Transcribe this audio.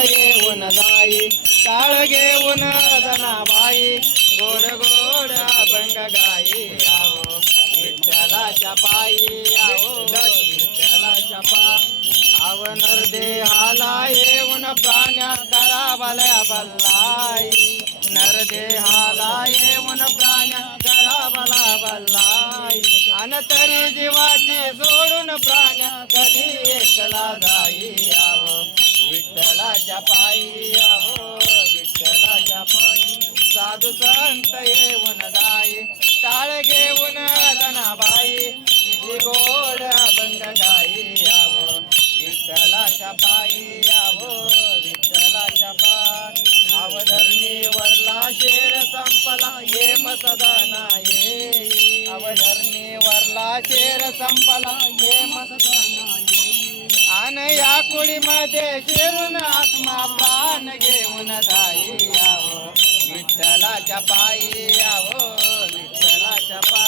येऊन जाई टाळ घेऊन जनाबाई गोड गोड अभंग गाई आओ विठ्ठलाच्या पायी आओ विठ्ठलाच्या पायी आव नरदेहाला येऊन प्राण्या करा भल्या भल्लाई नरदेहाला येऊन प्राण्या करा भला भल्लाई अन तरी जीवाची सोडून प्राण्या कधी एकला जाई आहो विठ्ठलाच्या पायी आहो विठ्ठलाच्या पायी साधू संत येऊन जाई टाळ घेऊन जनाबाई किती गोड अभंग गाई आहो विठ्ठलाच्या पायी आहो विठ्ठलाच्या पायी अवधरणी वरला शेर संपला येम सदा नाही अवधरणी वरला शेर संपला येम सदा नाही आन या कुळीमध्ये शिरून आत्मा प्राण घेऊन जाई आहो विठ्ठलाच्या पायी आहो विठ्ठलाच्या पायी